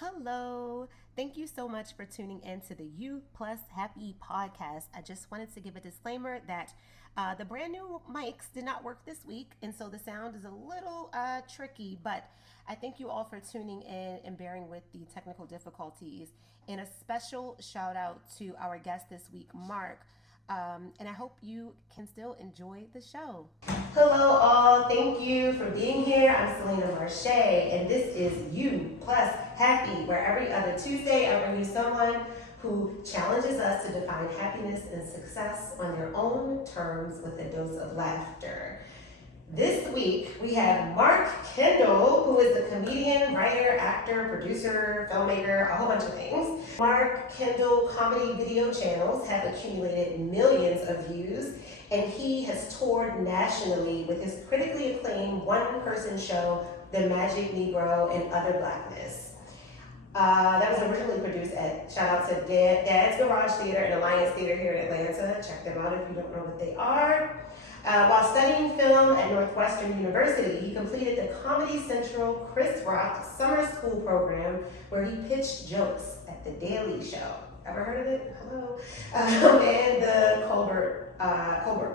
Hello. Thank you so much for tuning in to the You Plus Happy podcast. I just wanted to give a disclaimer that the brand new mics did not work this week, and so the sound is a little tricky, but I thank you all for tuning in and bearing with the technical difficulties. And a special shout out to our guest this week, Mark. And I hope you can still enjoy the show. Hello, all. Thank you for being here. I'm Selena Marche, and this is You Plus Happy, where every other Tuesday I bring you someone who challenges us to define happiness and success on their own terms with a dose of laughter. This week, we have Mark Kendall, who is a comedian, writer, actor, producer, filmmaker, a whole bunch of things. Mark Kendall Comedy video channels have accumulated millions of views, and he has toured nationally with his critically acclaimed one-person show, The Magic Negro and Other Blackness. That was originally produced at, shout out to Dad's Garage Theater and Alliance Theater here in Atlanta. Check them out if you don't know what they are. While studying film at Northwestern University, he completed the Comedy Central Chris Rock summer school program where he pitched jokes at The Daily Show. Ever heard of it? Hello. And the Colbert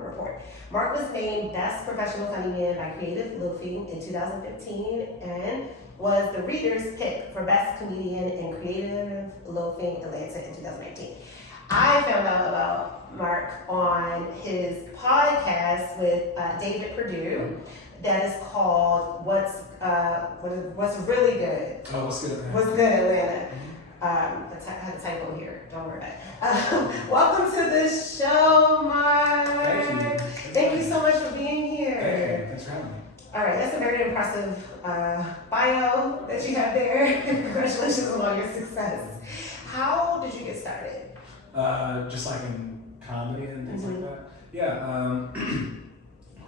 Report. Mark was named Best Professional Funny Man by Creative Loafing in 2015 and was the reader's pick for Best Comedian in Creative Loafing Atlanta in 2019. I found out about Mark on his podcast with David Perdue that is called What's Really Good. Oh, what's good? What's Good, Atlanta. I had a typo here. Don't worry about it. Welcome to the show, Mark. Thank you. Thank you so much for being here. Thank you. Thanks for having me. All right, that's a very impressive bio that you have there. Congratulations on all your success. How did you get started? Just like in comedy and things like that. Yeah. When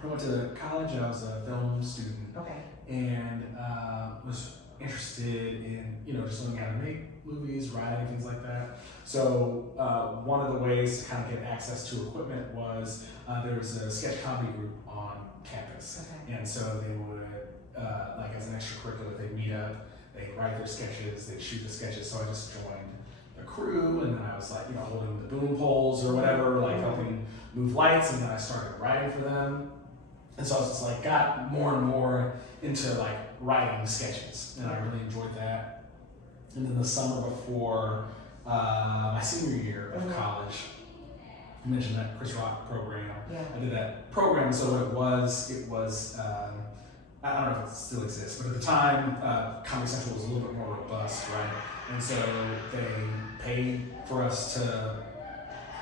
I went to college, I was a film student. Okay. And was interested in, just learning how to make movies, writing, things like that. So one of the ways to kind of get access to equipment was there was a sketch comedy group on campus. Okay. And so they would, like as an extracurricular, they'd meet up, they'd write their sketches, they'd shoot the sketches. So I just joined the crew, and then I was like, holding the boom poles or whatever, like helping move lights, and then I started writing for them. And so I was just like, got more and more into like writing sketches, and I really enjoyed that. And then the summer before my senior year of college, I mentioned that Chris Rock program. Yeah. I did that program, so what it was, I don't know if it still exists, but at the time, Comedy Central was a little bit more robust, right? And so they paid for us to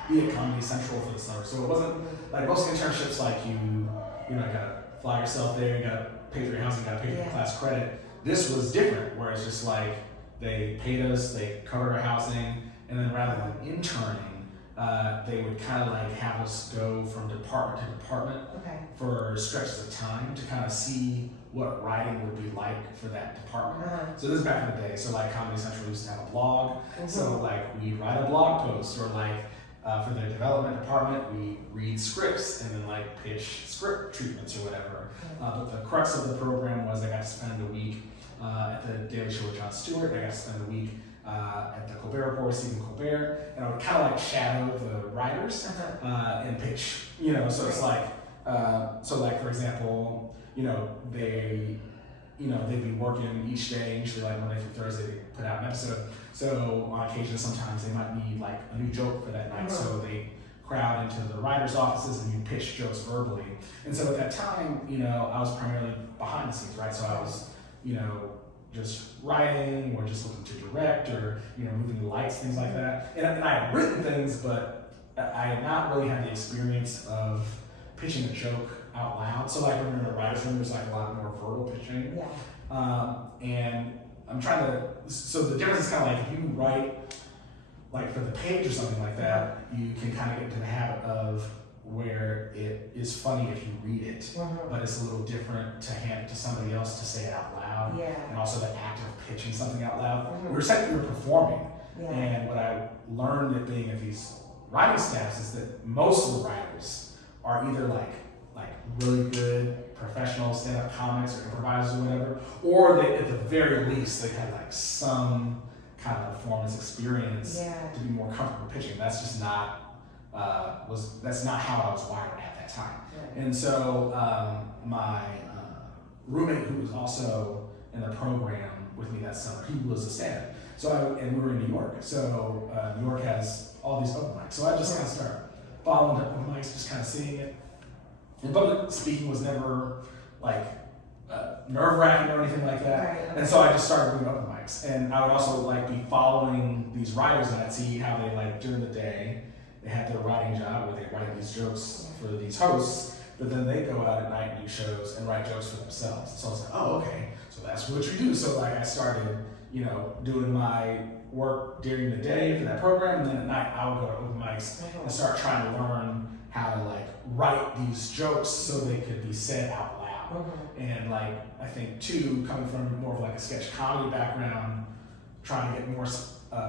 be at Comedy Central for the summer. So it wasn't like most internships, like you gotta fly yourself there, you gotta pay for your housing, you gotta pay for your class credit. This was different, where it's just like they paid us, they covered our housing, and then rather than interning, they would kind of like have us go from department to department for stretches of time to kind of see what writing would be like for that department. So this is back in the day. So like Comedy Central used to have a blog. So like we write a blog post, or like for the development department, we read scripts and then like pitch script treatments or whatever. But the crux of the program was I got to spend a week at the Daily Show with Jon Stewart. I got to spend a week at the Colbert Report, Stephen Colbert, and I would kind of like shadow the writers and pitch, so it's like, so like for example, they'd be working each day, usually like Monday through Thursday, they put out an episode. So on occasion, sometimes they might need like a new joke for that night. So they crowd into the writers' offices and you pitch jokes verbally. And so at that time, I was primarily behind the scenes, right? So I was, just writing or just looking to direct or, moving the lights, things like that. And I had written things, but I had not really had the experience of pitching a joke out loud. So like when in the writer's room, there's like a lot more verbal pitching. And I'm trying to, so the difference is kind of like if you write like for the page or something like that, you can kind of get into the habit of where it is funny if you read it, but it's a little different to hand it to somebody else to say it out loud. And also the act of pitching something out loud. We're essentially performing. And what I learned at being at these writing staffs is that most of the writers are either like really good professional stand-up comics or improvisers or whatever, or they, at the very least, they had like some kind of performance experience to be more comfortable pitching. That's just not that's not how I was wired at that time. Right. And so my roommate, who was also in the program with me that summer, he was a stand-up. So and we were in New York. So New York has all these open mics. So I just kind of started following the open mics, just kind of seeing it. And public speaking was never like nerve-wracking or anything like that. Right, okay. And so I just started doing open mics. And I would also like be following these writers, and I'd see how they like during the day, they had their writing job where they write these jokes for these hosts, but then they go out at night and do shows and write jokes for themselves. So I was like, oh, okay, so that's what you do. So like I started, doing my work during the day for that program, and then at night I would go to open mics and start trying to learn how to like write these jokes so they could be said out loud. And like I think too, coming from more of like a sketch comedy background, trying to get more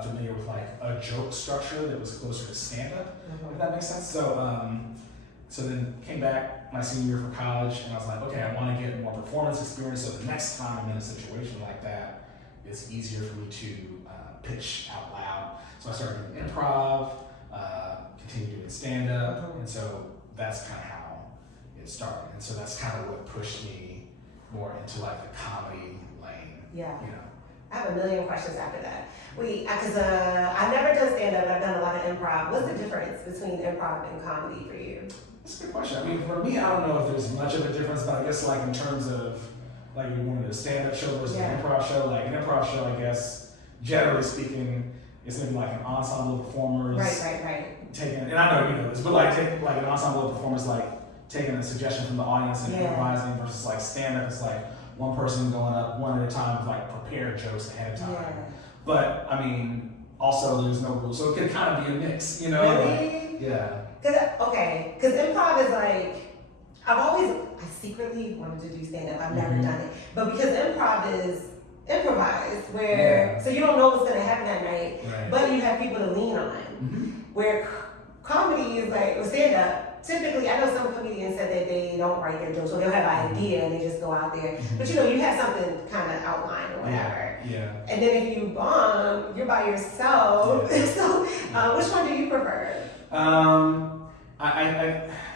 familiar with like a joke structure that was closer to stand-up, if that makes sense. So then came back my senior year for college, and I was like, okay, I want to get more performance experience, so the next time I'm in a situation like that, it's easier for me to pitch out loud. So I started doing improv, continued doing stand-up, and so that's kind of how it started. And so that's kind of what pushed me more into like the comedy lane. Yeah. I have a million questions after that. Because I've never done stand-up, but I've done a lot of improv. What's the difference between improv and comedy for you? That's a good question. I mean, for me, I don't know if there's much of a difference, but I guess like in terms of like you wanted a stand-up show versus an improv show, like an improv show, I guess, generally speaking, it's gonna be like an ensemble of performers. Right. Taking, and I know you know this, but like take like an ensemble of performers like taking a suggestion from the audience and improvising versus like stand-up is like one person going up one at a time with like prepared jokes ahead of time. Yeah. But I mean, also there's no rules, so it can kind of be a mix, Really? Like, yeah. Because improv is like, I secretly wanted to do stand-up. I've never done it. But because improv is improvised, where, so you don't know what's going to happen that night, but you have people to lean on. Where comedy is like, or stand-up, typically, I know some comedians said that they don't write their jokes, or they'll have an idea and they just go out there. But you have something kind of outlined or whatever. Yeah. And then if you bomb, you're by yourself. So which one do you prefer?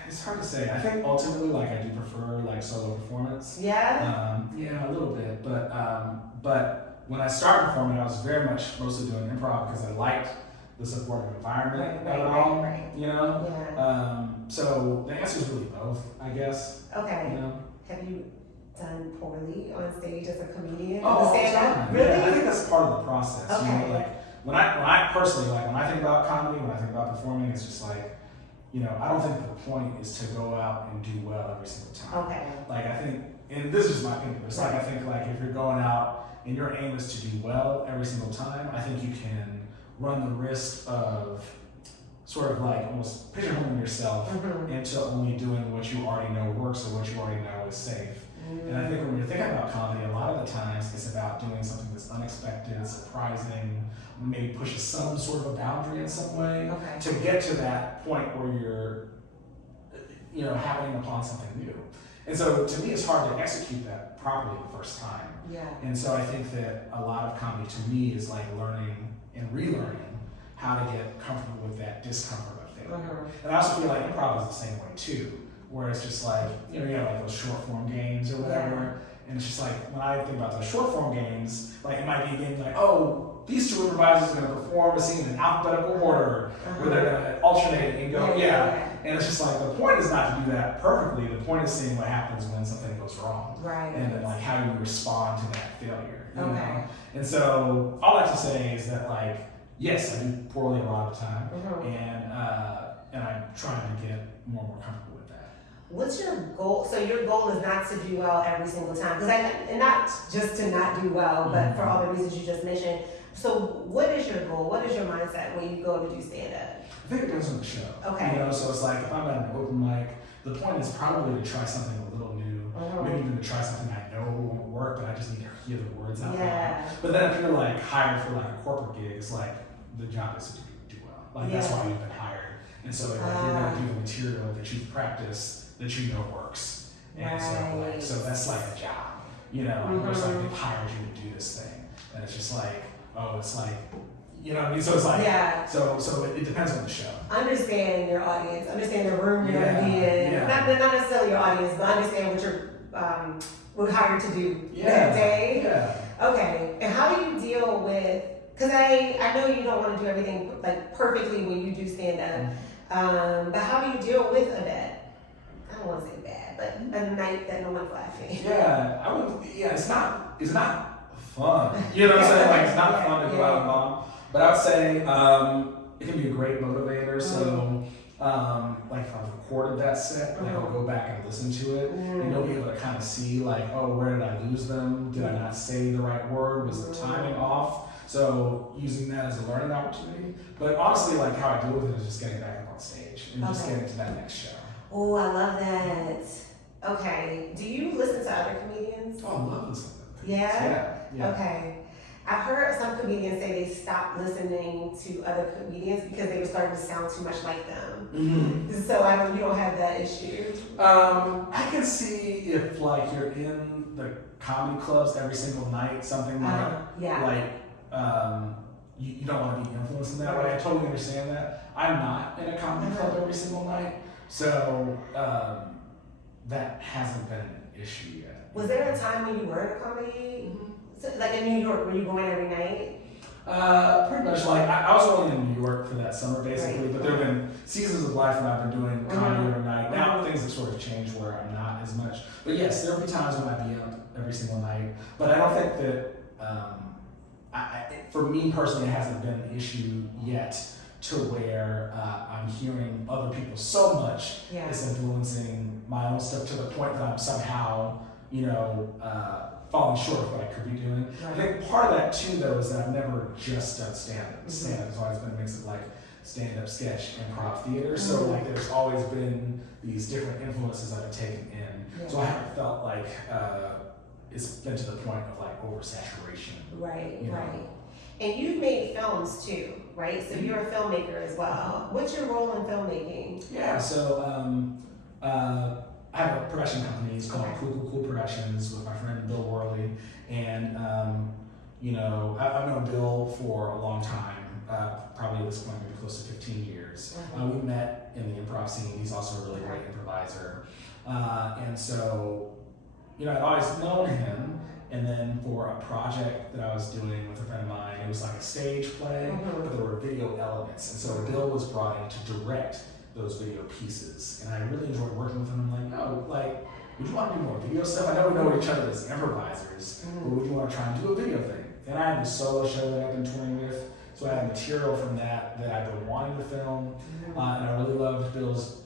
It's hard to say. I think ultimately, like, I do prefer like solo performance. Yeah. Yeah, a little bit, but when I started performing, I was very much mostly doing improv because I liked the supportive environment So the answer is really both, I guess. Okay. Have you done poorly on stage as a comedian? Oh, really? Yeah, I think that's part of the process. Okay. Like when I personally, like when I think about comedy, when I think about performing, it's just like, I don't think the point is to go out and do well every single time. Okay. Like I think, and this is my opinion, it's like I think like if you're going out and your aim is to do well every single time, I think you can run the risk of sort of like almost pigeonholing yourself into only doing what you already know works or what you already know is safe. And I think when you're thinking about comedy, a lot of the times it's about doing something that's unexpected, surprising, maybe pushes some sort of a boundary in some way to get to that point where you're happening upon something new. And so to me, it's hard to execute that properly the first time. Yeah. And so I think that a lot of comedy to me is like learning and relearning how to get comfortable with that discomfort of failure. And I also feel like improv is the same way too, where it's just like, you have like those short form games or whatever. And it's just like, when I think about those short form games, like it might be a game like, oh, these two improvisers are going to perform a scene in alphabetical order, where they're going to alternate and go, And it's just like, the point is not to do that perfectly. The point is seeing what happens when something goes wrong. Right. And then like how you respond to that failure. You know? And so all I have to say is that like, yes, I do poorly a lot of the time. And I'm trying to get more and more comfortable with that. What's your goal? So your goal is not to do well every single time, and not just to not do well, but for all the reasons you just mentioned. So what is your goal? What is your mindset when you go to do stand-up? I think it depends on the show. Okay. So it's like if I'm at an open mic, the point is probably to try something a little new, maybe even to try something I know won't work, but I just need to hear the words out loud. But then if you're like hired for like a corporate gig, it's like the job is to do well. Like that's why you've been hired. And so like you're gonna do the material that you've practiced that you know works. And so that's like a job, you know. It's like they've hired you to do this thing, and it's just like, oh, it's like, you know what I mean? So it's like, so it depends on the show. Understand your audience, understand the room you're gonna be in. Not necessarily your audience, but understand what you're hired to do that day. Okay, and how do you deal with? Because I know you don't want to do everything like perfectly when you do stand up, but how do you deal with a bad? I don't want to say bad, but a night that no one's laughing. Yeah, I would. Yeah, it's not fun. You know what I'm saying? Like it's not fun to go out and bomb. But I would say it can be a great motivator. So, like if I've recorded that set, like I'll go back and listen to it, and you'll be able to kind of see like, oh, where did I lose them? Did I not say the right word? Was the timing off? So using that as a learning opportunity. But honestly, like how I deal with it is just getting back up on stage and just getting to that next show. Oh, I love that. Okay. Do you listen to other comedians? Oh, I love listening to them. Yeah? Okay. I've heard some comedians say they stopped listening to other comedians because they were starting to sound too much like them. So you don't have that issue? I can see if like you're in the comedy clubs every single night, something like you don't want to be influenced in that way. I totally understand that. I'm not in a comedy club every single night, so that hasn't been an issue yet. Was there a time when you were in a comedy? So, like in New York, were you going every night? Pretty much. Like I was only in New York for that summer, basically. But there have been seasons of life when I've been doing comedy every night. Now things have sort of changed where I'm not as much. But yes, there'll be times when I'd be up every single night. But I don't think that for me personally, it hasn't been an issue yet to where I'm hearing other people so much it's influencing my own stuff to the point that I'm somehow, falling short of what I could be doing. I think part of that too, though, is that I've never just done stand-up. Stand-up has always been a mix of like stand-up, sketch, improv, theater. So like there's always been these different influences I've taken in. So I haven't felt like it's been to the point of like oversaturation. Right. And you've made films too, right? So you're a filmmaker as well. What's your role in filmmaking? Yeah, so I have a production company. It's called CoolCoolCool Productions with my friend Bill Worley. And, I've known Bill for a long time, probably at this point maybe close to 15 years. We met in the improv scene. He's also a really great improviser. And so, I'd always known him. And then for a project that I was doing with a friend of mine, it was like a stage play, but there were video elements. And so Bill was brought in to direct those video pieces. And I really enjoyed working with him. I'm like, would you want to do more video stuff? I know we know each other as improvisers, but would you want to try and do a video thing? And I had this solo show that I've been touring with, so I had material from that I've been wanting to film. And I really loved Bill's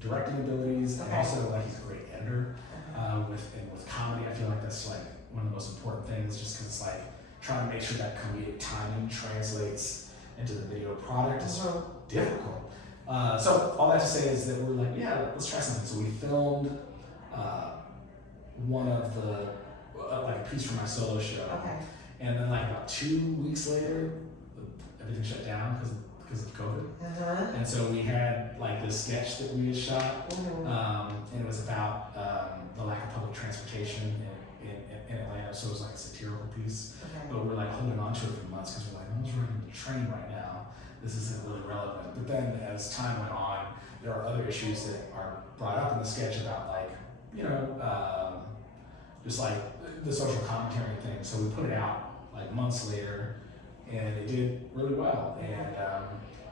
directing abilities, and also like he's a great editor. With comedy, I feel like that's like one of the most important things, just because it's like trying to make sure that comedic timing translates into the video product is difficult. So all that to say is that we're like, let's try something. So we filmed one of the like a piece from my solo show, and then like about 2 weeks later, everything shut down because of COVID. And so we had like this sketch that we had shot, and it was about the lack of public transportation in Atlanta. So it was like a satirical piece, but we were like holding on to it for months because we're like, no one's running the train right now. This isn't really relevant. But then as time went on, there are other issues that are brought up in the sketch about like, just like the social commentary thing. So we put it out like months later, and it did really well.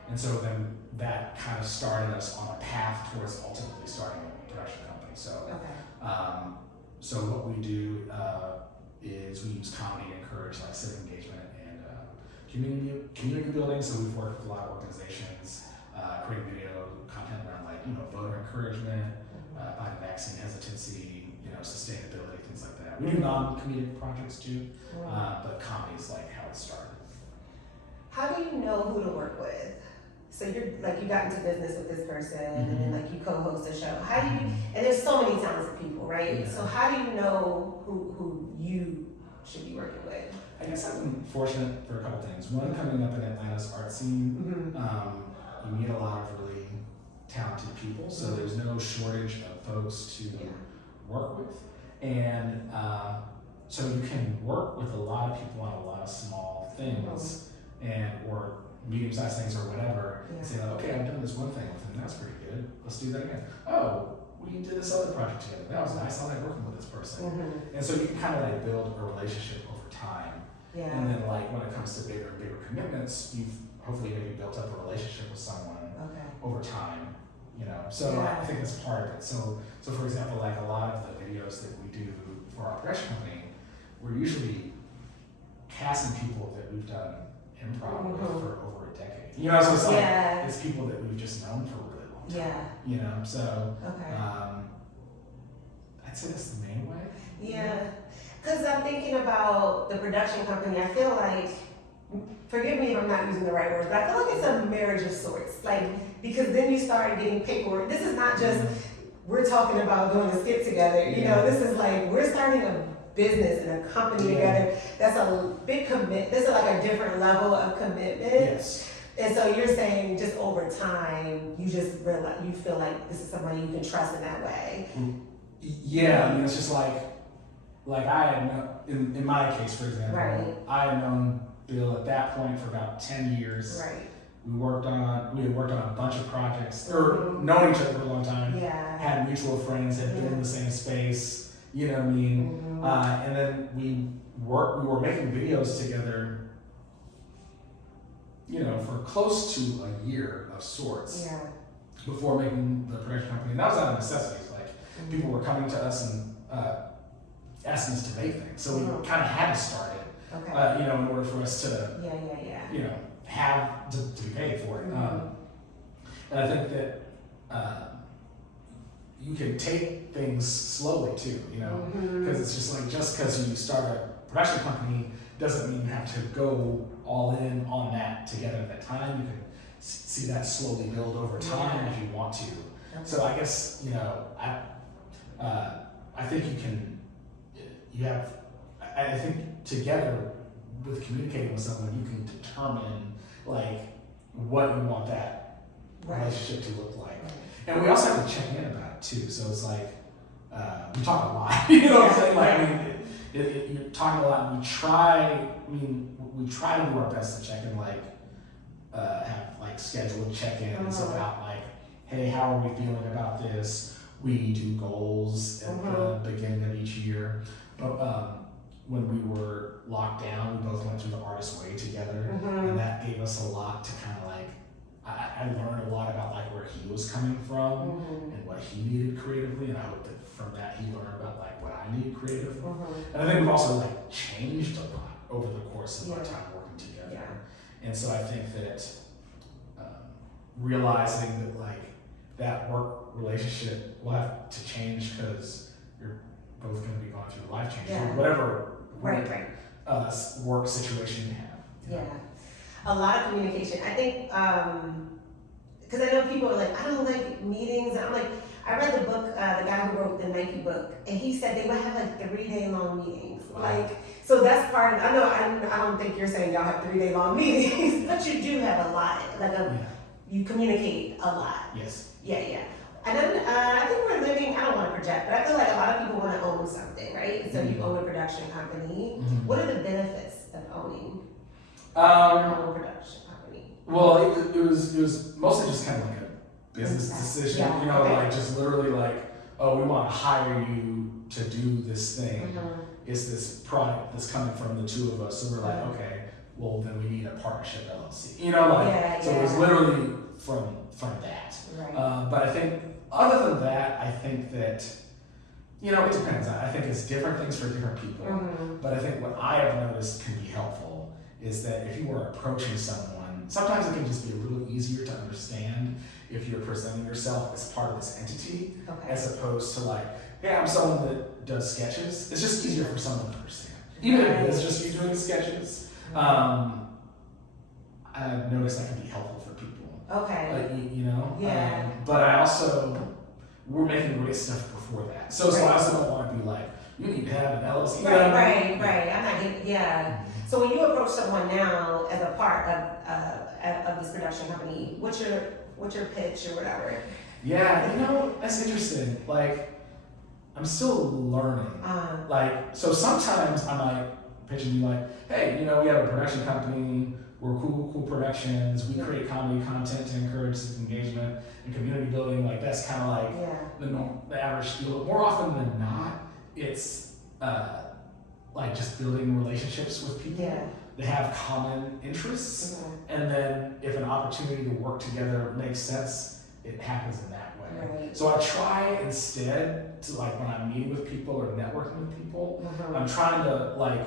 And so then that kind of started us on a path towards ultimately starting a production company. So what we do is we use comedy to encourage like civic engagement and community building. So we've worked with a lot of organizations, creating video content around like voter encouragement, Biden vaccine hesitancy, sustainability, things like that. We do non-comedic projects too, but comedy is like how it started. How do you know who to work with? So you're like, you got into business with this person, and then like you co-host a show. How do you? And there's so many talented people, right? So how do you know who you should be working with? I guess I've been fortunate for a couple things. One, coming up in Atlanta's art scene, you meet a lot of really talented people, so there's no shortage of folks to work with, and so you can work with a lot of people on a lot of small things, and or medium-sized things or whatever, and say, like, okay, I've done this one thing with them, that's pretty good, let's do that again. Oh, we did this other project together, that was nice, I like working with this person. And so you can kind of like build a relationship over time. And then like when it comes to bigger and bigger commitments, you've hopefully maybe built up a relationship with someone over time, you know. So I think that's part of it. So for example, like a lot of the videos that we do for our production company, we're usually casting people that we've done improv with for over a decade. You know, so it's like it's people that we've just known for a really long time. You know, so I'd say that's the main way. Because I'm thinking about the production company, I feel like, forgive me if I'm not using the right words, but I feel like it's a marriage of sorts. Like, because then you start getting paperwork. This is not just, we're talking about doing a skit together. You know, this is like, we're starting a business and a company together. That's a big commitment. This is like a different level of commitment. And so you're saying just over time, you just realize, you feel like this is somebody you can trust in that way. Yeah, I mean, it's just like I had known, in my case, for example, I had known Bill at that point for about 10 years. We had worked on a bunch of projects, or known each other for a long time, had mutual friends, had been in the same space, you know what I mean? And then we were making videos together, you know, for close to a year of sorts before making the production company. And that was out of necessity. Like, people were coming to us and asking us to make things. So we kind of had to start it, you know, in order for us to, you know, have to be paid for it. And I think that you can take things slowly too, you know, because it's just like, just because you start a production company doesn't mean you have to go all in on that together at that time. You can see that slowly build over time if you want to. So I guess, you know, I think I think together with communicating with someone, you can determine like what you want that relationship to look like. And we also have to check in about it too. So it's like, we talk a lot, you know what I'm saying? Like, I mean, you're talking a lot, and we try to do our best to check in, like, have like scheduled check-ins about like, hey, how are we feeling about this? We do goals at the beginning of each year. But when we were locked down, we both went through the Artist Way together, and that gave us a lot to kind of like, I learned a lot about like where he was coming from and what he needed creatively, and I hope that from that he learned about like what I need creatively. And I think we've also like changed a lot over the course of our time working together. And so I think that realizing that like that work relationship will have to change because you're both going to be going through life changes or whatever work situation you have. You know? A lot of communication. I think, because I know people are like, I don't like meetings. And I'm like, I read the book, the guy who wrote the Nike book, and he said they would have like 3-day long meetings. Like, so that's part of, I don't think you're saying y'all have 3-day long meetings, but you do have a lot, like you communicate a lot. And then I think we're living, I don't want to project, but I feel like a lot of people want to own something, right? So you own a production company. What are the benefits of owning your own production company? Well, it was mostly just kind of like a business decision, you know, like just literally like, oh, we want to hire you to do this thing. It's this product that's coming from the two of us. So we're like, okay, well then we need a partnership LLC. You know, like, so it was literally from that. But I think other than that, I think that, you know, it depends. I think it's different things for different people. But I think what I have noticed can be helpful is that if you are approaching someone, sometimes it can just be a little easier to understand if you're presenting yourself as part of this entity, as opposed to like, hey, I'm someone that does sketches. It's just easier for someone to understand. Even if it is just you doing sketches, I've noticed that can be helpful for people. You know? But I also, we're making great stuff before that. So I also don't want to be like, you need to have an LLC. I'm not getting, So when you approach someone now as a part of this production company, what's your what's your pitch or whatever? Yeah, you know, that's interesting. Like, I'm still learning. Like, so sometimes I might pitch and be like, hey, you know, we have a production company. We're CoolCoolCool Productions. We create comedy content to encourage engagement and community building. Like, that's kind of like the average spiel. But more often than not, it's like just building relationships with people that have common interests. And then if an opportunity to work together makes sense, it happens in that way. Right. So I try instead to, like, when I'm meeting with people or networking with people, I'm trying to like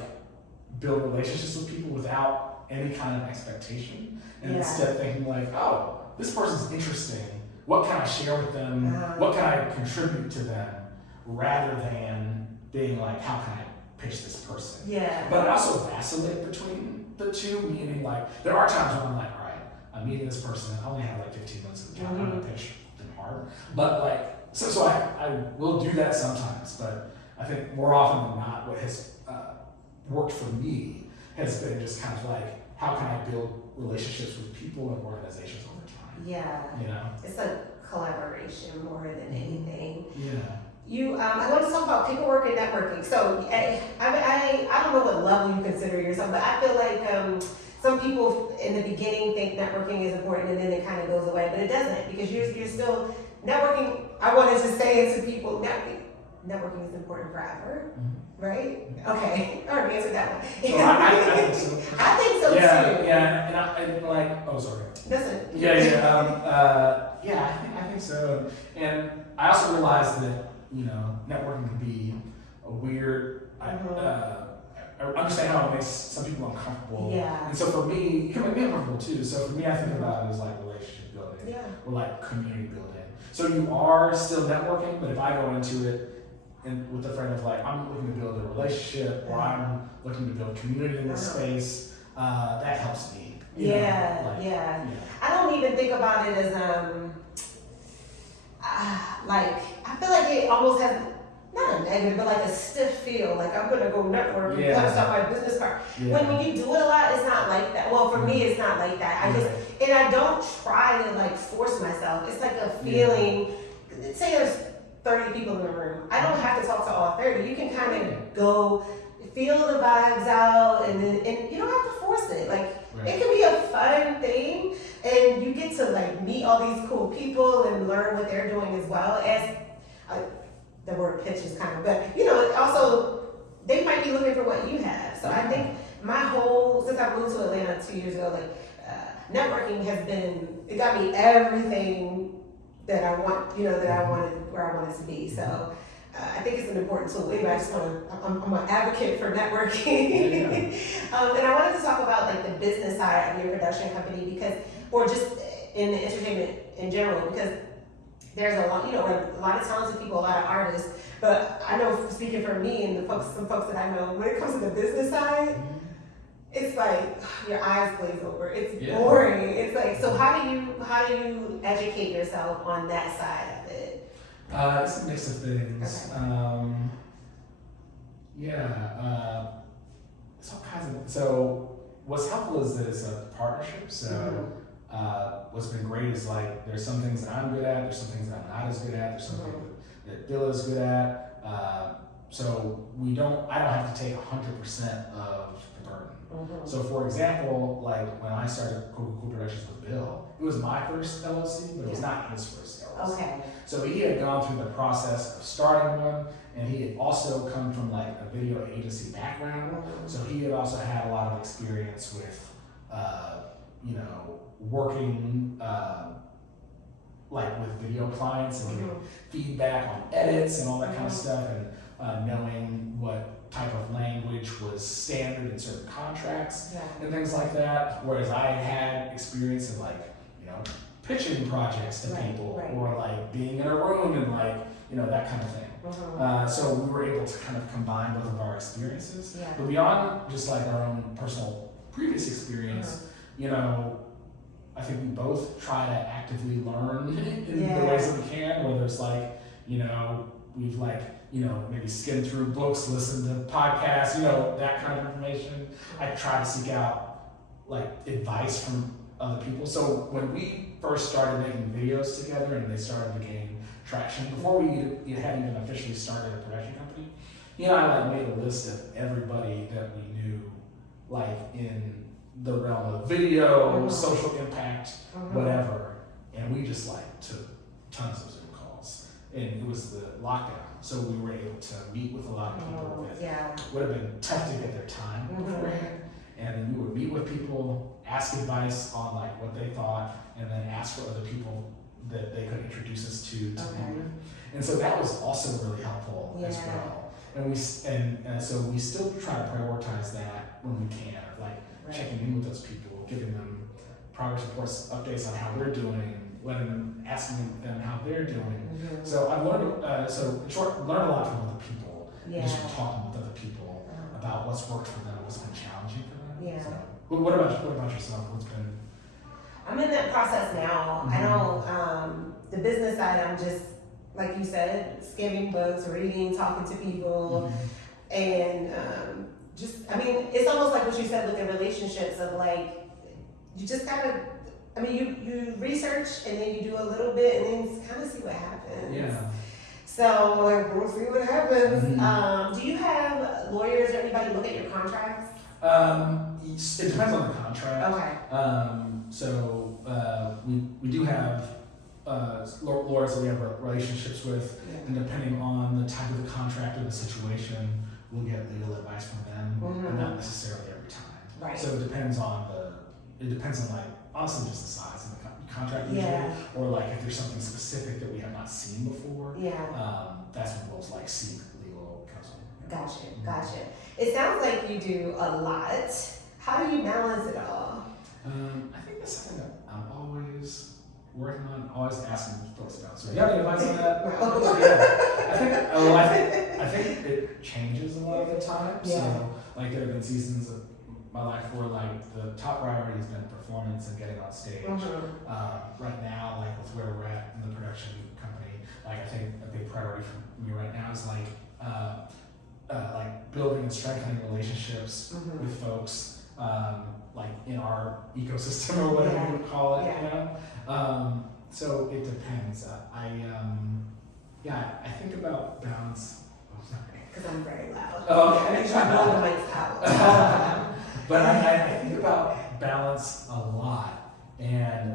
build relationships with people without any kind of expectation, and instead thinking like, oh, this person's interesting. What can I share with them? What can I contribute to them? Rather than being like, how can I pitch this person? But I also vacillate between the two, meaning like, there are times when I'm like, all right, I'm meeting this person, I only have like 15 minutes of the time, I'm gonna pitch them hard. But like, so I will do that sometimes, but I think more often than not, what has worked for me has been just kind of like, how can I build relationships with people and organizations over time? You know? It's a collaboration more than anything. Yeah. I want to talk about paperwork and networking. So I don't know what level you consider yourself, but I feel like some people in the beginning think networking is important and then it kind of goes away, but it doesn't, because you're still networking. I wanted to say it to people, networking is important forever. Right? Okay. I already answered that one. I think so. I think so too. Yeah. And like, oh, sorry. That's it. I think so. And I also realized that, you know, networking can be a weird. I understand how it makes some people uncomfortable. And so for me, it can make me uncomfortable too. So for me, I think about it as like relationship building or like community building. So you are still networking, but if I go into it and with a friend of like, I'm looking to build a relationship or I'm looking to build community in this space, that helps me. I don't even think about it as like, I feel like it almost has not a negative, but like a stiff feel. Like, I'm gonna go network and post out my business card. When you do it a lot, it's not like that. Well, for me, it's not like that. I don't try to like force myself. It's like a feeling. Say there's 30 people in the room. I don't have to talk to all 30. You can kind of go feel the vibes out, and you don't have to force it. Like, it can be a fun thing, and you get to like meet all these cool people and learn what they're doing as well. As the word pitch is kind of, but you know, also they might be looking for what you have. So I think since I moved to Atlanta 2 years ago, like networking has been, it got me everything that I want, you know, that I wanted, where I wanted to be. So I think it's an important tool. Anyway, I'm an advocate for networking. And I wanted to talk about like the business side of your production company, or just in the entertainment in general, because there's a lot, you know, a lot of talented people, a lot of artists, but I know, speaking for me and some folks that I know, when it comes to the business side, it's like your eyes glaze over. It's boring. It's like, so how do you educate yourself on that side of it? It's a mix of things. It's all kinds of. So what's helpful is that it's a partnership. So what's been great is like, there's some things that I'm good at. There's some things that I'm not as good at. There's some things that Bill is good at. So I don't have to take 100% of the burden. So for example, like when I started CoolCoolCool Productions with Bill, it was my first LLC, but it was not his first LLC. So he had gone through the process of starting one, and he had also come from like a video agency background. So he had also had a lot of experience with, you know, working like with video clients and giving feedback on edits and all that kind of stuff, and knowing what type of language was standard in certain contracts and things like that. Whereas I had experience in like, you know, pitching projects to people or like being in a room and like, you know, that kind of thing. So we were able to kind of combine both of our experiences. But beyond just like our own personal previous experience, you know, I think we both try to actively learn in the ways that we can, whether it's like, you know, we've like, you know, maybe skimmed through books, listened to podcasts, you know, that kind of information. I try to seek out like advice from other people. So when we first started making videos together and they started to gain traction, before we hadn't even officially started a production company, he and I like made a list of everybody that we knew, like in the realm of video, social impact, whatever, and we just like took tons of Zoom calls. And it was the lockdown, so we were able to meet with a lot of people that would have been tough to get their time beforehand. And then we would meet with people, ask advice on like what they thought, and then ask for other people that they could introduce us to meet with. And so that was also really helpful as well. And so we still try to prioritize that when we can, like checking in with those people, giving them progress reports, updates on how we're doing, asking them how they're doing. So I've learned, so in short, learn a lot from other people, just from talking with other people about what's worked for them, what's been challenging for them. So, what about yourself? What's been? I'm in that process now. I don't, the business side, I'm just, like you said, skimming books, reading, talking to people, and it's almost like what you said with the relationships of like, you just gotta, you research and then you do a little bit and then kind of see what happens. Yeah. So like, we'll see what happens. Do you have lawyers or anybody look at your contracts? It depends on the contract. Okay. So we do have lawyers that we have relationships with, and depending on the type of the contract or the situation, we'll get legal advice from them, but not necessarily every time. Right. So it depends on like honestly just the size of the contract usually, or like if there's something specific that we have not seen before. That's when we'll like seek legal counsel. Gotcha. It sounds like you do a lot. How do you balance it all? I think that's something that I'm always working on, always asking folks about. So, you have any advice on that? I think it changes a lot of the time. So, like, there have been seasons of my life where, like, the top priority has been performance and getting on stage. Right now, like, with where we're at in the production company, like, I think a big priority for me right now is, like building and strengthening relationships with folks, like in our ecosystem or whatever you would call it, you know? So it depends. I think about balance. Because I'm very loud. Okay. Out. But I think about balance a lot, and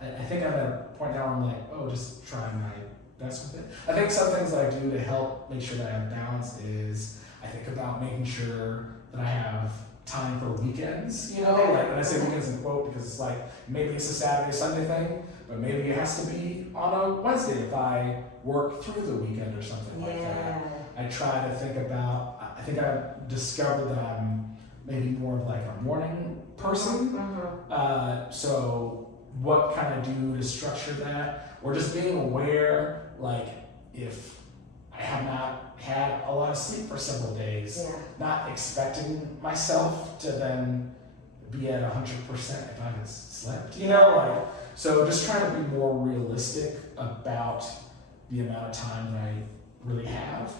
I think I'm at a point now where I'm like, just trying my best with it. I think some things that I do to help make sure that I have balance is I think about making sure that I have time for weekends, you know, like when I say weekends in quote, because it's like maybe it's a Saturday, Sunday thing, but maybe it has to be on a Wednesday if I work through the weekend or something like that. I try to think about, I think I've discovered that I'm maybe more of like a morning person. So what can I do to structure that? Or just being aware, like if I have not had a lot of sleep for several days, not expecting myself to then be at 100% if I haven't slept, you know, like, so just trying to be more realistic about the amount of time that I really have.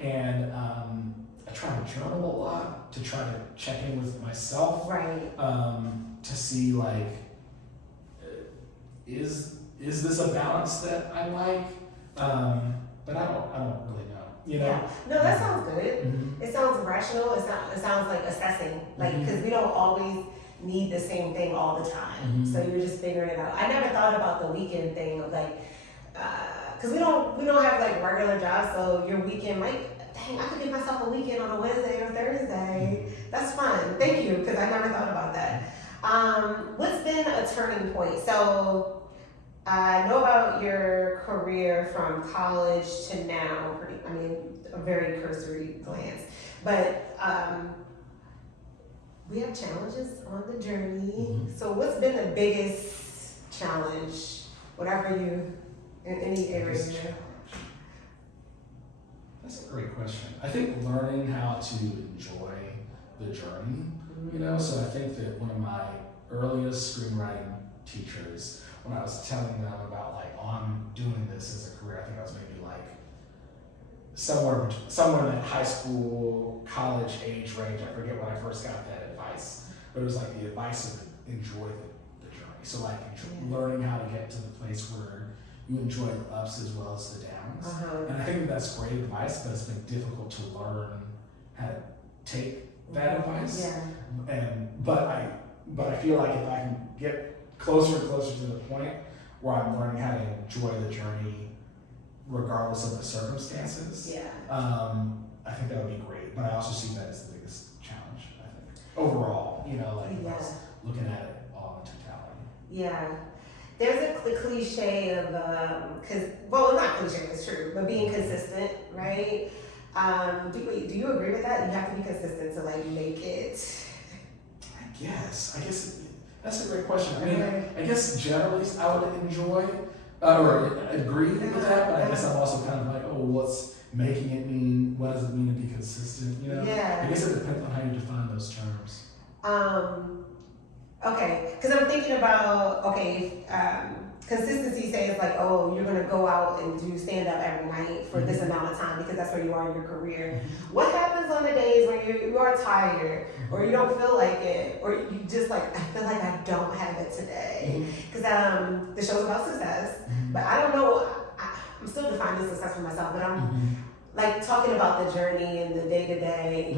And I try to journal a lot to try to check in with myself, to see like, is this a balance that I like? But I don't really know. You know? No, that sounds good. It sounds rational. It sounds like assessing, like because we don't always need the same thing all the time. So you're just figuring it out. I never thought about the weekend thing of like, because we don't have like regular jobs, so your weekend might, dang, I could give myself a weekend on a Wednesday or Thursday. That's fun. Thank you, because I never thought about that. What's been a turning point? So I know about your career from college to now, a very cursory glance, but we have challenges on the journey. So what's been the biggest challenge, whatever you, in any area? That's a great question. I think learning how to enjoy the journey, you know, so I think that one of my earliest screenwriting teachers, when I was telling them about like on doing this as a career, I think I was maybe like somewhere in that high school, college age range. I forget when I first got that advice. but it was like the advice of enjoy the journey. So like learning how to get to the place where you enjoy the ups as well as the downs. And I think that that's great advice, but it's been difficult to learn how to take that advice. But I feel like if I can get closer and closer to the point where I'm learning how to enjoy the journey regardless of the circumstances, I think that would be great. But I also see that as the biggest challenge, I think. Overall, looking at it all in totality. Yeah. There's a cliche of, well, not cliche, it's true, but being consistent, right? Do you agree with that? You have to be consistent to like make it. I guess that's a great question. I mean, I guess generally I would enjoy or agree with that, but I guess I'm also kind of like, oh, what's making it mean? What does it mean to be consistent? You know? I guess it depends on how you define those terms. Okay, because I'm thinking about, consistency says like, oh, you're gonna go out and do stand up every night for this amount of time because that's where you are in your career. What happens on the days when you are tired or you don't feel like it or you just like, I feel like I don't have it today? Because the show's about success, but I don't know, I'm still defining success for myself, but I'm like talking about the journey and the day to day.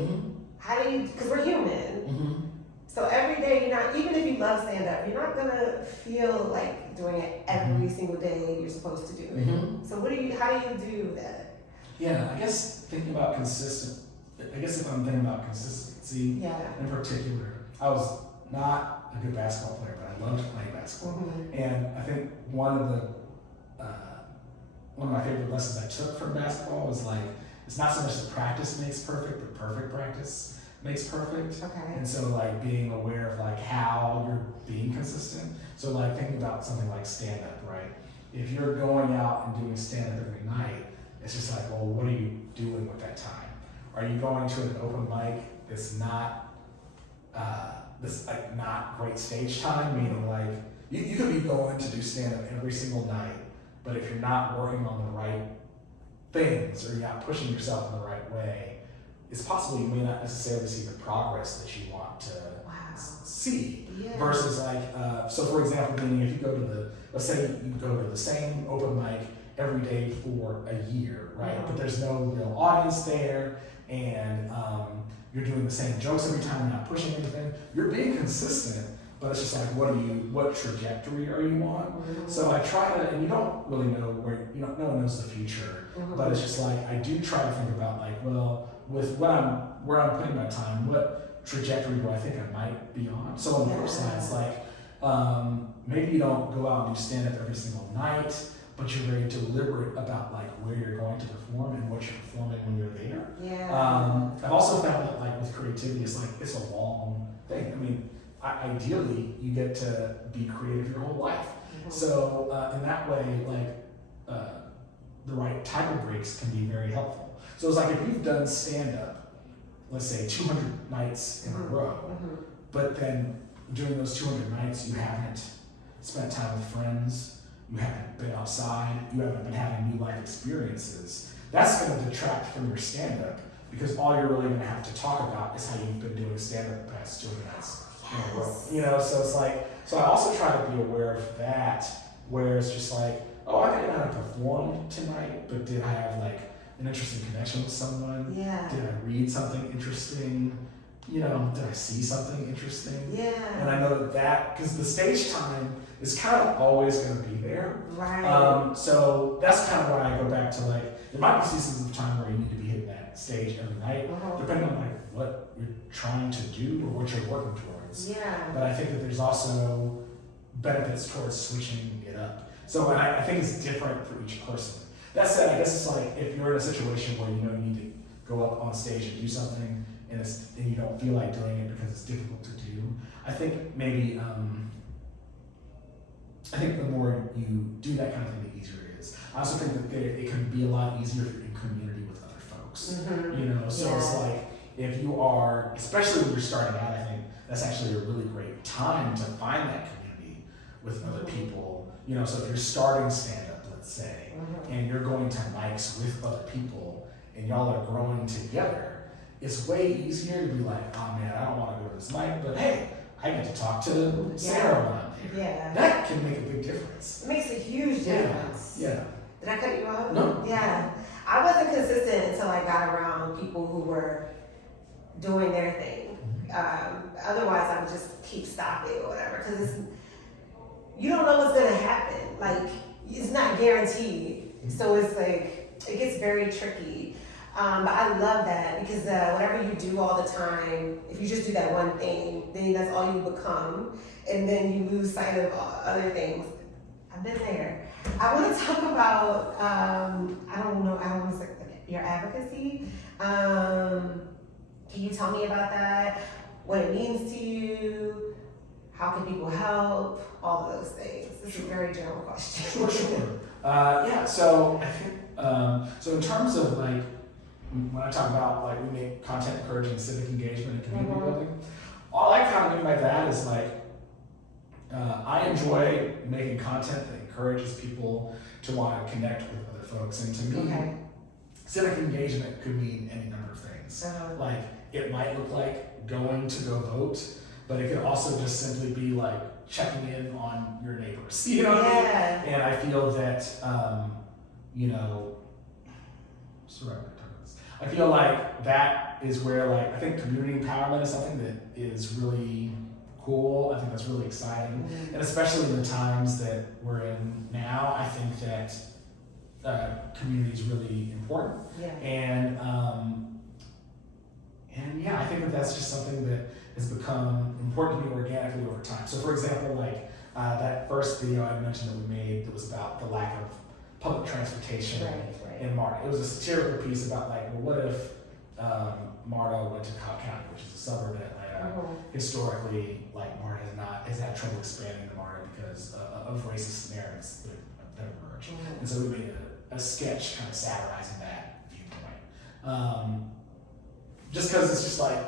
How do you, because we're human. So every day, you're not, even if you love stand-up, you're not gonna feel like doing it every single day you're supposed to do it. So how do you do that? Yeah, I guess if I'm thinking about consistency in particular, I was not a good basketball player, but I loved playing basketball. And I think one of my favorite lessons I took from basketball was like, it's not so much that practice makes perfect, but perfect practice makes perfect. And so like being aware of like how you're being consistent. So like thinking about something like stand-up, right? If you're going out and doing stand-up every night, it's just like, well, what are you doing with that time? Are you going to an open mic that's not not great stage time? Meaning like you could be going to do stand-up every single night, but if you're not working on the right things or you're not pushing yourself in the right way, it's possible you may not necessarily see the progress that you want to see. Versus like, so for example, meaning if you go to let's say you go to the same open mic every day for a year, right? But there's no real audience there, and you're doing the same jokes every time, not pushing anything. You're being consistent, but it's just like, what trajectory are you on? So I try to, and you don't really know where, no one knows the future, but it's just like, I do try to think about like, well, with where I'm putting my time, what trajectory do I think I might be on? So on the flip side, it's like, maybe you don't go out and do stand-up every single night, but you're very deliberate about like where you're going to perform and what you're performing when you're there. I've also found that like with creativity, it's a long thing. I mean, ideally, you get to be creative your whole life. So in that way, like the right type of breaks can be very helpful. So it's like if you've done stand-up, let's say 200 nights in a row, but then during those 200 nights you haven't spent time with friends, you haven't been outside, you haven't been having new life experiences, that's going to detract from your stand-up because all you're really going to have to talk about is how you've been doing stand-up the past 200 nights in a row. So it's like, so I also try to be aware of that, where it's just like, oh, I may not have performed tonight, but did I have like an interesting connection with someone? Did I read something interesting? Did I see something interesting? And I know that because the stage time is kind of always going to be there. So that's kind of why I go back to like, there might be seasons of time where you need to be hitting that stage every night, depending on like what you're trying to do or what you're working towards. But I think that there's also benefits towards switching it up. So and I think it's different for each person. That said, I guess it's like if you're in a situation where you need to go up on stage and do something and you don't feel like doing it because it's difficult to do, I think maybe the more you do that kind of thing, the easier it is. I also think that it can be a lot easier if you're in community with other folks. So it's like if you are, especially when you're starting out, I think that's actually a really great time to find that community with other people. So if you're starting stand-up, let's say, and you're going to mics with other people, and y'all are growing together, it's way easier to be like, oh man, I don't want to go to this mic, but hey, to talk to Sarah when I'm there. Yeah. That can make a big difference. It makes a huge difference. Yeah. Did I cut you off? No. Yeah. I wasn't consistent until I got around people who were doing their thing. Otherwise, I would just keep stopping or whatever, because you don't know what's gonna happen. Like, it's not guaranteed, so it's like it gets very tricky. But I love that, because whatever you do all the time, if you just do that one thing, then that's all you become, and then you lose sight of other things. I've been there. I want to talk about I don't want to say your advocacy. Can you tell me about that? What it means to you? How can people help? All of those things. This is a very general question. Sure. Yeah. So I think so in terms of like when I talk about like we make content encouraging civic engagement and community building, all I kind of mean by that is like I enjoy making content that encourages people to want to connect with other folks, and to me, civic engagement could mean any number of things. Like it might look like going to go vote, but it could also just simply be like checking in on your neighbors. You know what I mean? And I feel that you know, sorry, I feel like that is where like I think community empowerment is something that is really cool. I think that's really exciting, and especially in the times that we're in now, I think that community is really important. And yeah, I think that that's just something that has become important to me organically over time. So for example, like that first video I mentioned that we made that was about the lack of public transportation in Marta. It was a satirical piece about like, well, what if Marta went to Cobb County, which is a suburb of Atlanta. Historically, like Marta has had trouble expanding to Marta because of racist narratives that have emerged. And so we made a sketch kind of satirizing that viewpoint. Just because it's just like,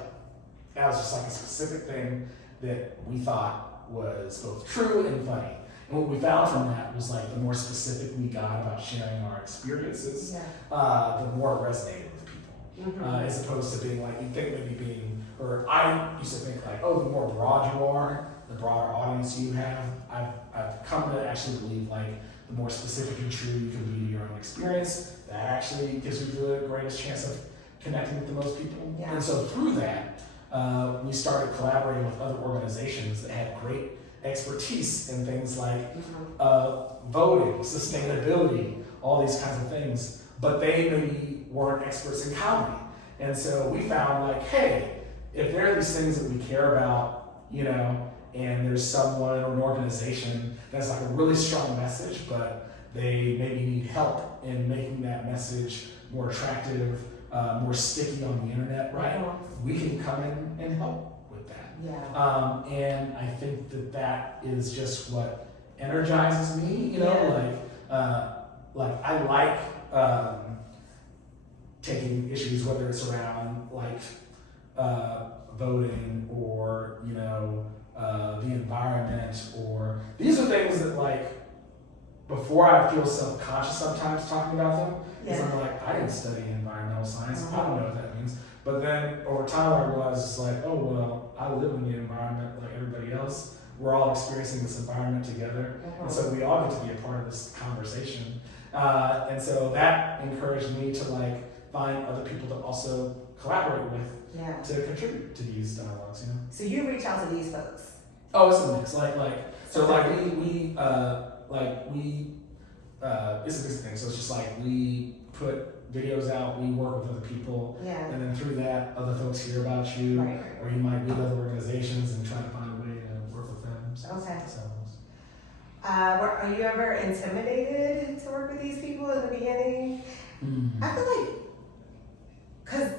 that was just like a specific thing that we thought was both true and funny. And what we found from that was like the more specific we got about sharing our experiences, the more it resonated with people. As opposed to being like, you think maybe being, or I used to think like, oh, the more broad you are, the broader audience you have. I've come to actually believe like the more specific and true you can be to your own experience, that actually gives you the greatest chance of connecting with the most people. And so through that, we started collaborating with other organizations that had great expertise in things like voting, sustainability, all these kinds of things, but they maybe weren't experts in comedy. And so we found like, hey, if there are these things that we care about, you know, and there's someone or an organization that's like a really strong message, but they maybe need help in making that message more attractive, more sticky on the internet, right? We can come in and help with that. And I think that that is just what energizes me, you know, like I like taking issues, whether it's around like voting or, you know, the environment, or these are things that like, before I feel self-conscious sometimes talking about them, because I'm like, I didn't study environmental science, I don't know what that means. But then over time I realized it's like, oh, well, I live in the environment like everybody else. We're all experiencing this environment together. And so we all get to be a part of this conversation. And so that encouraged me to like find other people to also collaborate with to contribute to these dialogues, you know? So you reach out to these folks? Oh, it's a mix. It's a mixed thing. So it's just like we put videos out, we work with other people, and then through that, other folks hear about you, or you might meet other organizations and try to find a way to work with them. Are you ever intimidated to work with these people in the beginning? I feel like, because,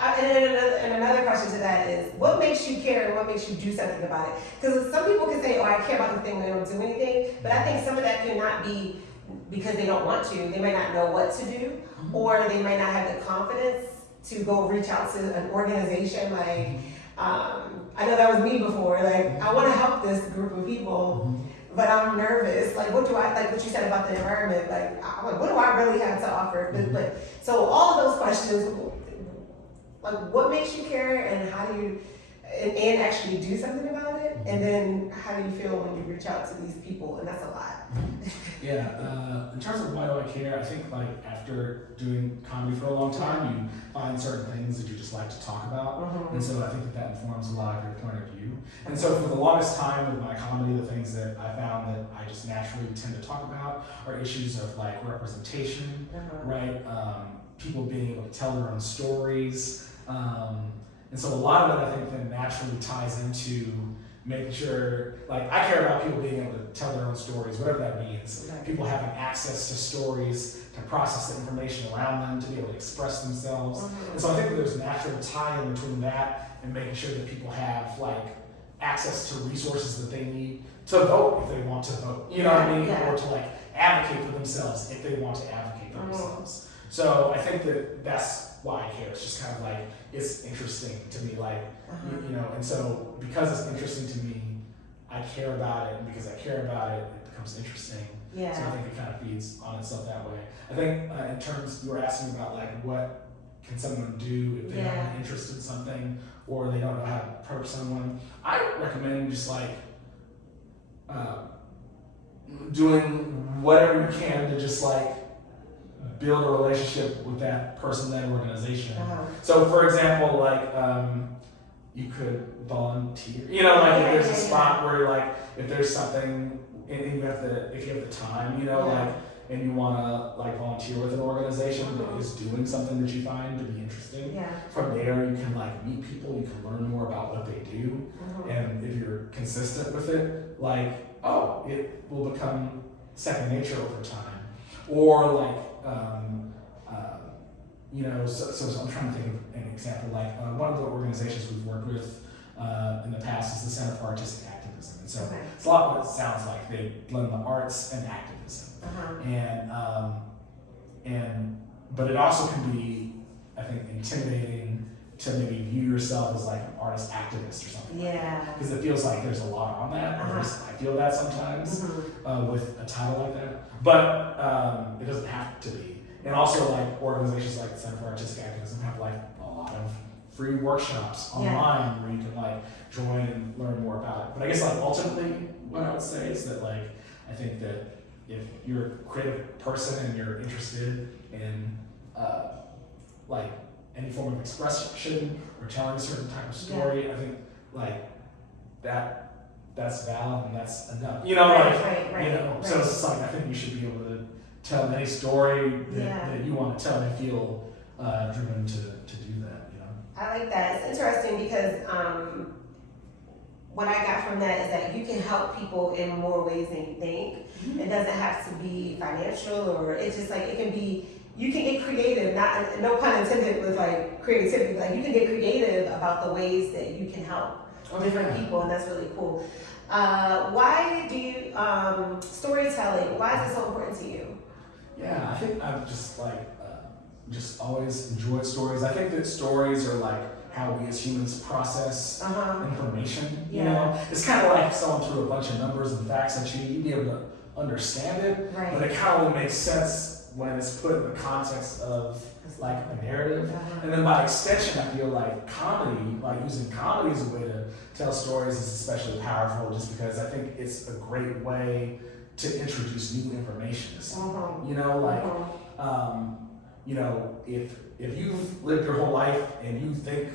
and another question to that is, what makes you care and what makes you do something about it? Because some people can say, oh, I care about the thing, they don't do anything, but I think some of that could not be because they don't want to. They might not know what to do, or they might not have the confidence to go reach out to an organization. Like, I know that was me before. Like, I want to help this group of people, but I'm nervous. Like, what you said about the environment, like what do I really have to offer? But so all of those questions, like what makes you care and how do you, and actually do something about it? And then how do you feel when you reach out to these people? And that's a lot. Yeah, in terms of why do I care, I think like after doing comedy for a long time, you find certain things that you just like to talk about. And so I think that informs a lot of your point of view. And so for the longest time with my comedy, the things that I found that I just naturally tend to talk about are issues of like representation, right? People being able to tell their own stories. And so a lot of it I think then naturally ties into making sure, like I care about people being able to tell their own stories, whatever that means. People having access to stories, to process the information around them, to be able to express themselves. And so I think that there's a natural tie in between that and making sure that people have like access to resources that they need to vote if they want to vote, you know what I mean? Or to like advocate for themselves if they want to advocate for themselves. So I think that that's why I care. It's just kind of like, it's interesting to me, like, you know, and so because it's interesting to me, I care about it, and because I care about it, it becomes interesting. So I think it kind of feeds on itself that way. I think in terms, you were asking about like, what can someone do if they have an interest in something, or they don't know how to approach someone. I recommend just like, doing whatever you can to just like, build a relationship with that person, that organization. So for example, like you could volunteer. You know, like if there's a spot where you're like, if there's something, and you have the, if you have the time, you know, like, and you want to like volunteer with an organization that is doing something that you find to be interesting. From there, you can like meet people, you can learn more about what they do, and if you're consistent with it, like, oh, it will become second nature over time. Or like, you know, so I'm trying to think of an example. Like one of the organizations we've worked with in the past is the Center for Artistic Activism. And so it's a lot what it sounds like. They blend the arts and activism. But it also can be, I think, intimidating to maybe view yourself as like an artist activist or something. Because it feels like there's a lot on that. Or at least I feel that sometimes with a title like that. But it doesn't have to be. And also like organizations like the Center for Artistic Activism have like a lot of free workshops online where you can like join and learn more about it. But I guess like ultimately what I would say is that like, I think that if you're a creative person and you're interested in like any form of expression or telling a certain type of story, I think like that's valid and that's enough. You know, you know, so it's like I think you should be able to tell any story that you want to tell and feel driven to do that, you know. I like that. It's interesting because what I got from that is that you can help people in more ways than you think. It doesn't have to be financial, or it's just like it can be. You can get creative. Not no pun intended with like creativity. Like you can get creative about the ways that you can help different people, and that's really cool. Why do you storytelling? Why is it so important to you? Yeah, I think I've just like just always enjoyed stories. I think that stories are like how we as humans process information. You know, it's kind of like someone threw a bunch of numbers and facts at you. You'd be able to understand it, but it kind of only makes sense when it's put in the context of like a narrative. And then by extension, I feel like comedy, like using comedy as a way to tell stories is especially powerful, just because I think it's a great way to introduce new information to someone. You know, like, you know, if you've lived your whole life and you think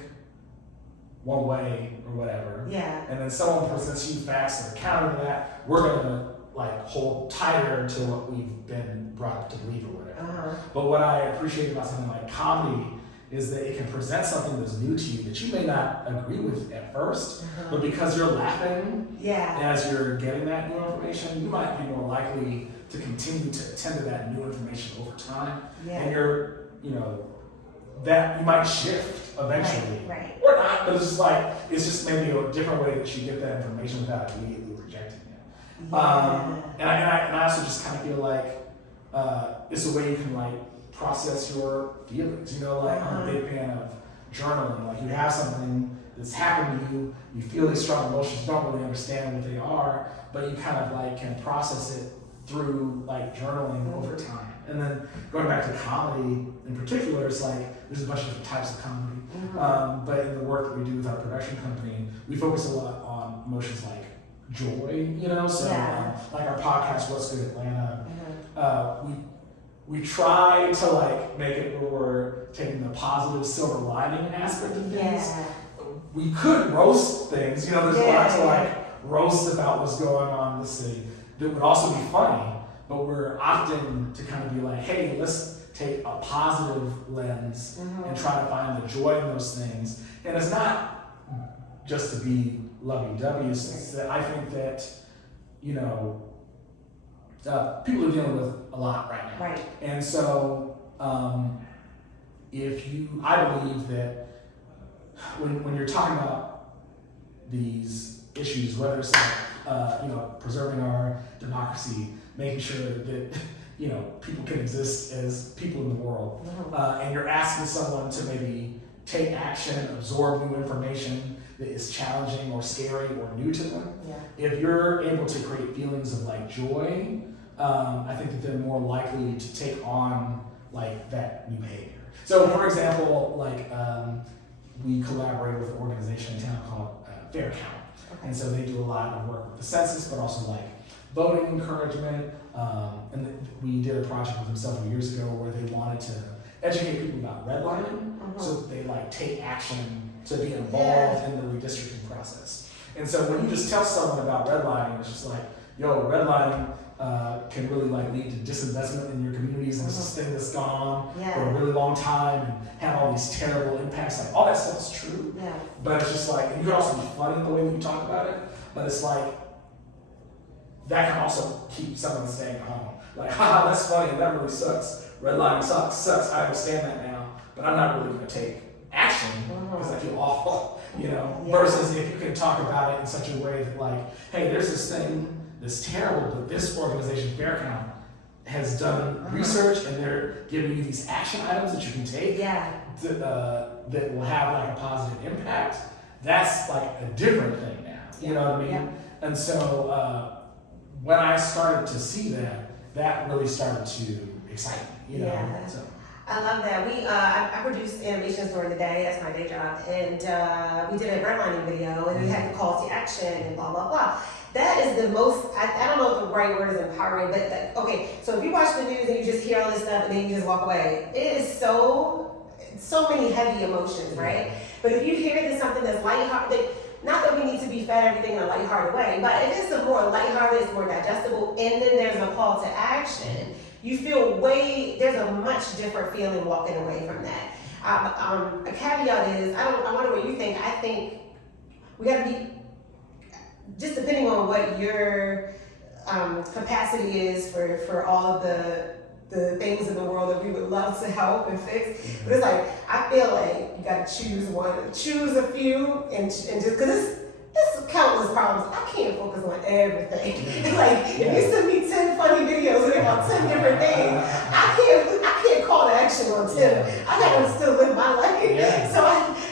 one way or whatever, and then someone presents you facts that are counter to that, we're gonna like hold tighter to what we've been brought up to believe or whatever. But what I appreciate about something like comedy is that it can present something that's new to you that you may not agree with at first, but because you're laughing as you're getting that new information, you might be more likely to continue to attend to that new information over time. And you're, you know, that you might shift eventually. Or not, but it's just like, it's just maybe a different way that you get that information without immediately rejecting it. And I also just kind of feel like it's a way you can like process your feelings. You know, like I'm a big fan of journaling. Like you have something that's happened to you, you feel these strong emotions, you don't really understand what they are, but you kind of like can process it through like journaling over time. And then going back to comedy in particular, it's like there's a bunch of different types of comedy. But in the work that we do with our production company, we focus a lot on emotions like joy, you know? So like our podcast, What's Good Atlanta, we try to like make it where we're taking the positive silver lining aspect of things. We could roast things, you know, there's a lot to like roast about what's going on in the city that would also be funny, but we're opting to kind of be like, hey, let's take a positive lens and try to find the joy in those things. And it's not just to be lovey-dovey, it's that I think that, you know, people are dealing with a lot right now. Right. And so I believe that when you're talking about these issues, whether it's like, you know, preserving our democracy, making sure that, you know, people can exist as people in the world, and you're asking someone to maybe take action, absorb new information that is challenging or scary or new to them, if you're able to create feelings of like joy, I think that they're more likely to take on like that new behavior. So for example, like we collaborate with an organization in town called Fair Count. And so they do a lot of work with the census, but also like voting encouragement. And we did a project with them several years ago where they wanted to educate people about redlining, so that they like take action to be involved in the redistricting process. And so when you just tell someone about redlining, it's just like, yo, redlining can really like lead to disinvestment in your communities, and it's this thing that's gone on for a really long time and have all these terrible impacts. Like all that stuff is true, but it's just like, and you can also be funny in the way that you talk about it, but it's like that can also keep someone staying at home. Like, haha, that's funny, that really sucks. Redlining sucks. I understand that now, but I'm not really going to take action because I feel awful, you know. Versus if you can talk about it in such a way that like, hey, there's this thing that's terrible, but this organization, Fair Count, has done research and they're giving you these action items that you can take that will have like a positive impact. That's like a different thing now, you know what I mean? And so when I started to see that really started to excite me, you know? So. I love that. I produced animations during the day, that's my day job, and we did a redlining video, and we had the call to action and blah, blah, blah. That is the most, I don't know if the right word is empowering, but okay, so if you watch the news and you just hear all this stuff and then you just walk away, it is so many heavy emotions, right? But if you hear there's something that's lighthearted, not that we need to be fed everything in a lighthearted way, but if it's a more lighthearted, it's more digestible, and then there's a call to action, you feel there's a much different feeling walking away from that. A caveat is, I wonder what you think. I think we gotta be, just depending on what your capacity is for all of the things in the world that we would love to help and fix. But it's like, I feel like you gotta choose a few, and just, cause it's countless problems. I can't focus on everything. Like, if you send me 10 funny videos about 10 different things, I can't call to action on 10. I gotta still live my life. So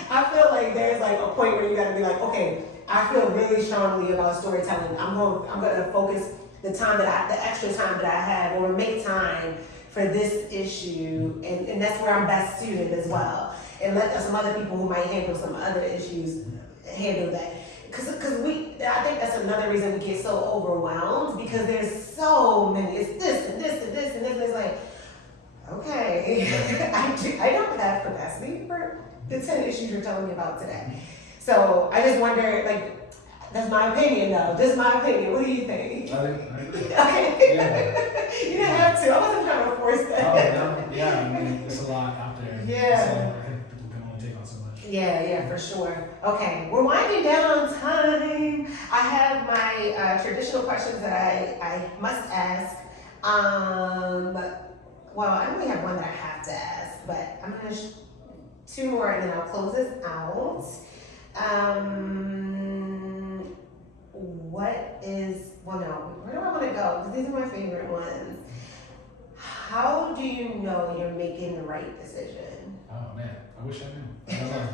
I feel like there's like a point where you gotta be like, okay, I feel really strongly about storytelling. I'm gonna focus the extra time that I have, or make time for this issue, and that's where I'm best suited as well. And let some other people who might handle some other issues handle that. Because I think that's another reason we get so overwhelmed, because there's so many, it's this and this and this and this, and it's like, okay, I don't have capacity for the 10 issues you're telling me about today. So I just wonder, like, that's my opinion though, this is my opinion, what do you think? I agree. Okay. You didn't have to, I wasn't trying to force that. Oh, no, yeah, I mean, there's a lot out there. Yeah. So I think people can only take on so much. Yeah, for sure. Okay, we're winding down on time. I have my traditional questions that I must ask. Well, I only have one that I have to ask, but I'm gonna two more and then I'll close this out. Where do I want to go? Because these are my favorite ones. How do you know you're making the right decision? Oh man, I wish I knew. I don't know.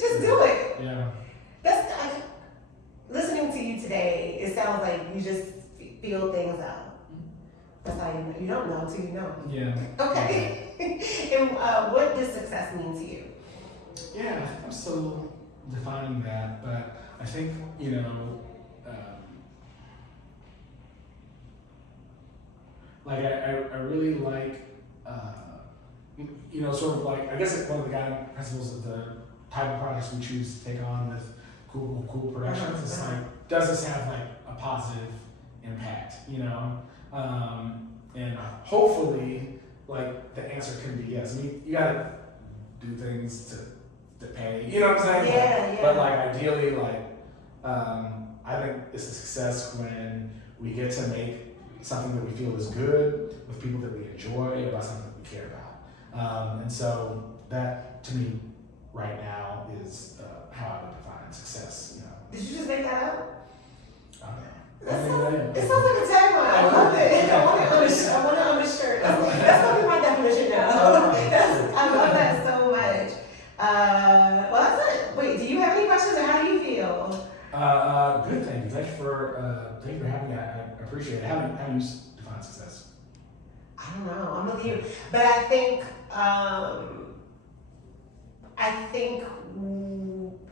Just do it. Yeah. Listening to you today, it sounds like you just feel things out. That's how you know. You don't know until you know. Yeah. Okay. And what does success mean to you? Yeah, I'm still defining that, but I think, like I really like, sort of like, I guess like one of the guiding principles of the type of projects we choose to take on with Cool Productions is like, does this have like a positive impact, and hopefully like the answer can be yes. I mean, you gotta do things to pay, you know what I'm saying? Yeah. But like ideally, like I think it's a success when we get to make something that we feel is good with people that we enjoy about something that we care about. And so that to me right now is how I would define success. Did you just make that up? It It sounds like a tagline. I love it. I want it on the shirt. That's gonna be my definition now. I love that so much. Well, that's it. Wait, do you have any questions, or how do you feel? Good. Thank you. Thank you for having me. I appreciate it. How do you define success? I don't know. I'm with you, but I think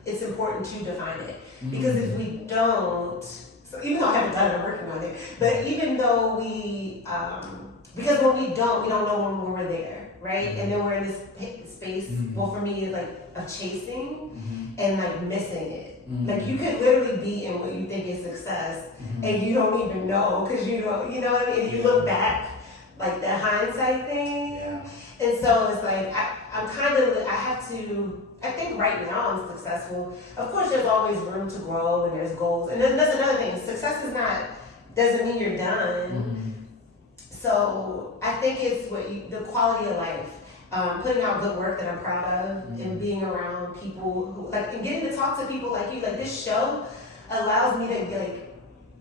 it's important to define it, because if we don't, so even though I haven't done it, I'm working on it, but even though we, because when we don't know when we're there, right? And then we're in this space, well, for me, like, of chasing and like missing it. Like, you could literally be in what you think is success and you don't even know, because you know what I mean? And you look back, like the hindsight thing. Yeah. And so it's like, I think right now I'm successful. Of course, there's always room to grow and there's goals. And then that's another thing. Success doesn't mean you're done. So I think it's the quality of life. Putting out good work that I'm proud of, and being around people who, like, and getting to talk to people like you. Like, this show allows me to, like,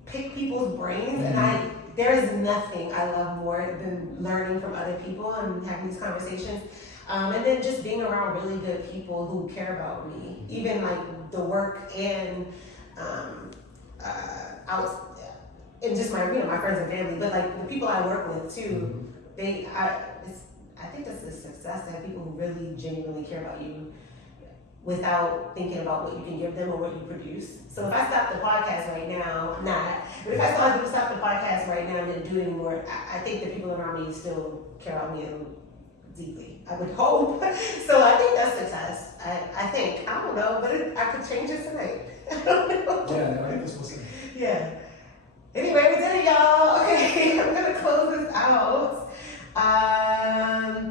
pick people's brains, and there is nothing I love more than learning from other people and having these conversations. And then just being around really good people who care about me, even like the work and and just my my friends and family, but like the people I work with too. I think that's a success to have people who really genuinely care about you without thinking about what you can give them or what you produce. So if I stop the podcast right now, I'm not. But if I stop the podcast right now and didn't do it anymore, I think the people around me still care about me deeply. I would hope. So I think that's success. I don't know, but I could change it tonight. I don't know. Yeah, I think it's supposed to. Yeah. Anyway, we did it, y'all. Okay, I'm gonna close this out.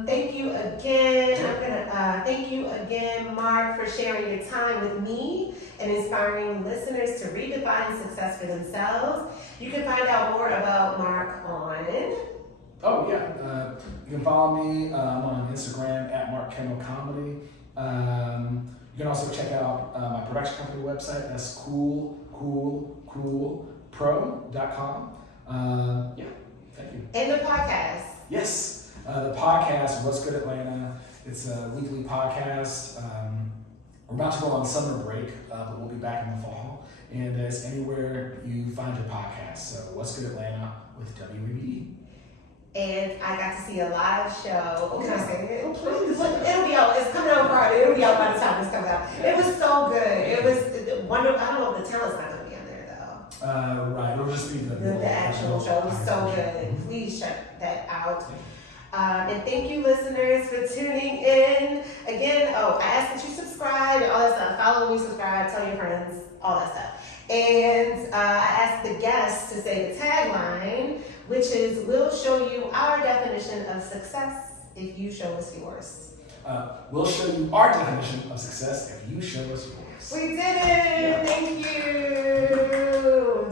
Thank you again. Thank you again, Mark, for sharing your time with me and inspiring listeners to redefine success for themselves. You can find out more about Mark on. Oh yeah, you can follow me on Instagram at Mark Kendall Comedy. You can also check out my production company website. That's CoolCoolCool Pro.com. Thank you. And the podcast. Yes, the podcast, What's Good Atlanta. It's a weekly podcast. We're about to go on summer break, but we'll be back in the fall. And it's anywhere you find your podcast. So What's Good Atlanta with WABE. And I got to see a live show. Oh, can I say it? It'll be out. It's coming out Friday. It'll be out by the time this comes out. It was so good. It was wonderful. I don't know if the talent's not going to be on there though. Right. It'll just be the actual show. It was so good. Please check that out. And thank you, listeners, for tuning in. Again, I ask that you subscribe and all that stuff. Follow me, subscribe, tell your friends, all that stuff. And I asked the guests to say the tagline, which is, we'll show you our definition of success if you show us yours. We'll show you our definition of success if you show us yours. We did it! Yeah. Thank you!